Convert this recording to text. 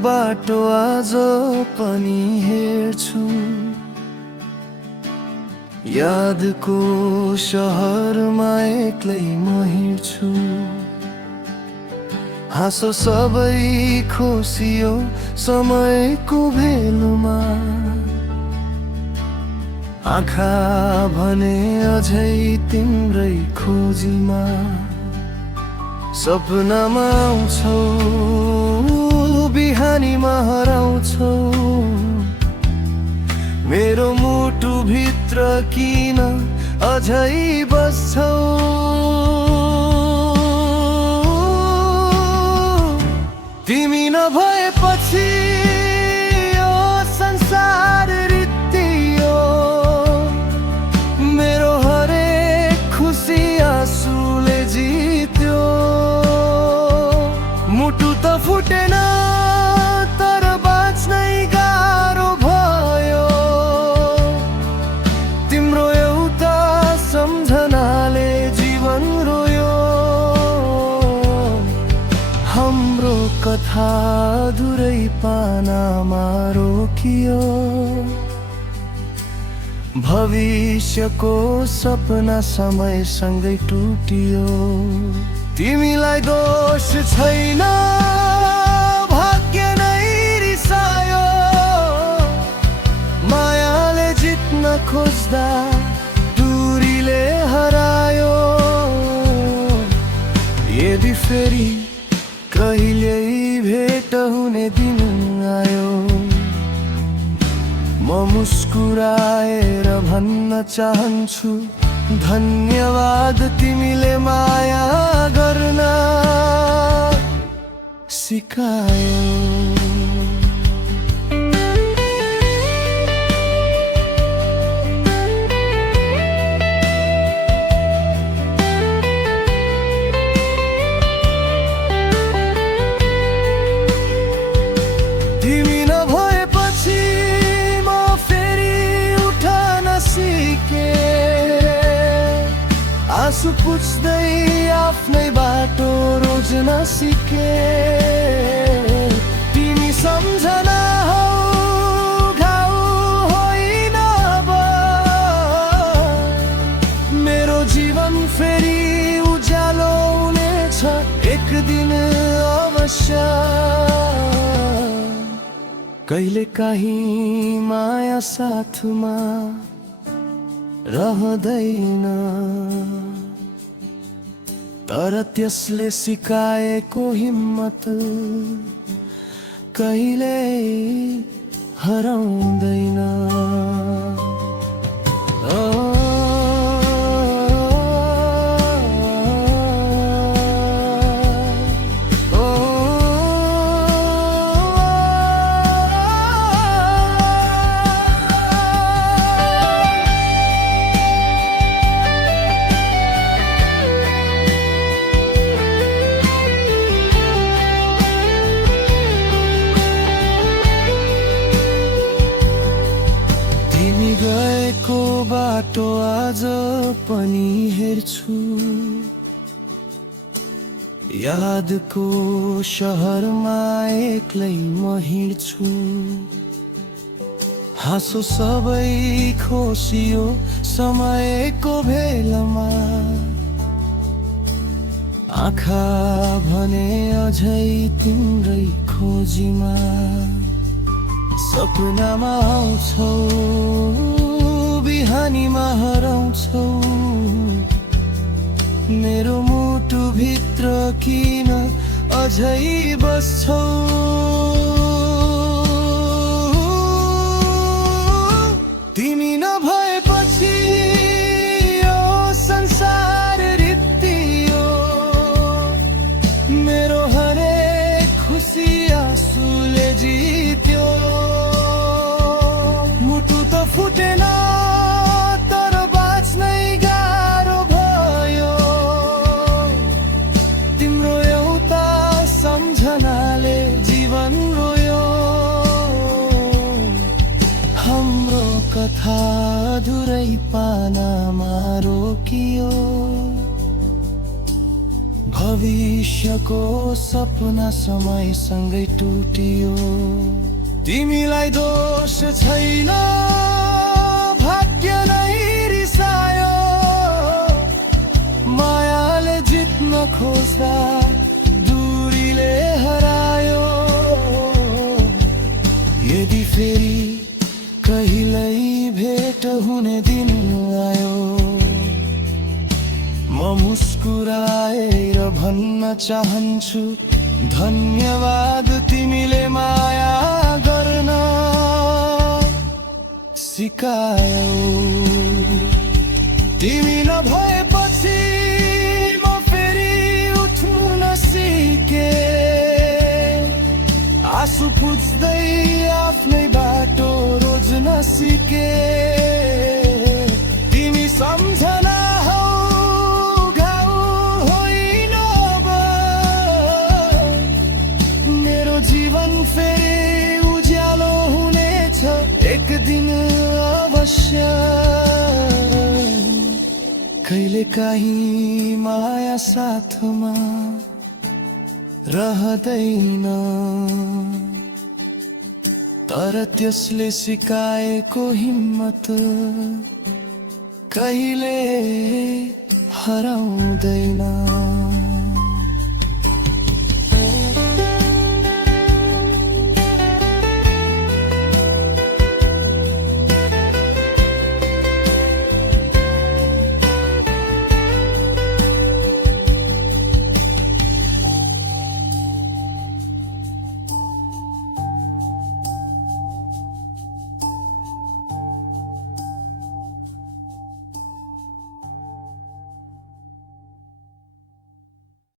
बाटो आज पनि हेर्छु, यादको शहरमा एक्लै म हिँड्छु। हाँसो सबै खोसियो समयको भेलमा, आँखा भने अझै तिम्रै खोजीमा। सपनामा आउँछौ, बिहानीमा हराउँछौ, मेरो मुटु भित्र किन अझै बस्छौ। तिमी नभएपछि यो संसार रित्तियो, मेरो हरेक खुसी आँसुले जित्यो। मुटु त फुटेन तर बाँच्नै गाह्रो भयो, तिम्रो एउटा सम्झनाले जीवन रोयो। हाम्रो कथा अधुरै पानामा रोकियो, भविष्यको सपना समयसँगै टुटियो। तिमीलाई दोष छैन, भाग्य नै रिसायो, मायाले जित्न खोज्दा दूरीले हरायो। यदि फेरि कहिल्यै भेट हुने दिन आयो, म मुस्कुराएर भन्न चाहन्छु, धन्यवाद तिमीले माया गर्न सिकायो। तिमी नभएपछि म फेरि उठ्न सिके, आँसु पुछ्दै आफ्नै बाटो रोज्न सिके। तिमी सम्झना हौ, घाउ होइन अब, मेरो जीवन फेरि उज्यालो हुनेछ एक दिन अवश्य। कहिले काहीँ माया साथमा रहँदैन, तर त्यसले सिकाएको हिम्मत कहिल्यै हराउँदैन। गएको बाटो आज पनि हेर्छु, यादको शहरमा एक्लै म हिँड्छु। हाँसो सबै खोसियो समयको भेलमा, आँखा भने अझै तिम्रै खोजीमा। सपनामा आउँछौ, बिहानीमा हराउँछौ, मेरो मुटु भित्र किन अझै बस्छौ। तिमी नभएपछि यो संसार रित्तियो, मेरो हरेक खुसी आँसुले जित्यो। मुटु त फुटेन तर बाँच्नै गाह्रो भयो, तिम्रो एउटा सम्झनाले जीवन रोयो। हाम्रो कथा अधुरै पानामा रोकियो, भविष्यको सपना समयसँगै टुटियो। तिमीलाई दोष छैन, भाग्य नै रिसायो। मायाले जित्न खोज्दा दूरीले हरायो। यदि फेरि कहिल्यै भेट हुने दिन आयो, म मुस्कुराएर भन्न चाहन्छु धन्यवाद, तिमीले माया गर्न सिकायौ। तिमी नभएपछि म फेरि उठ्नु नसिके। आँसु पुछ्दै आफ्नै बाटो रोज्न सिके। तिमी सम्झना हौ, घाउ होइन अब। मेरो जीवन फेरि उज्यालो हुनेछ एक दिन अवश्य। कहिलेकाहीँ माया साथमा रहँदैन, तर त्यसले सिकाएको हिम्मत कहिले हराउँदैन।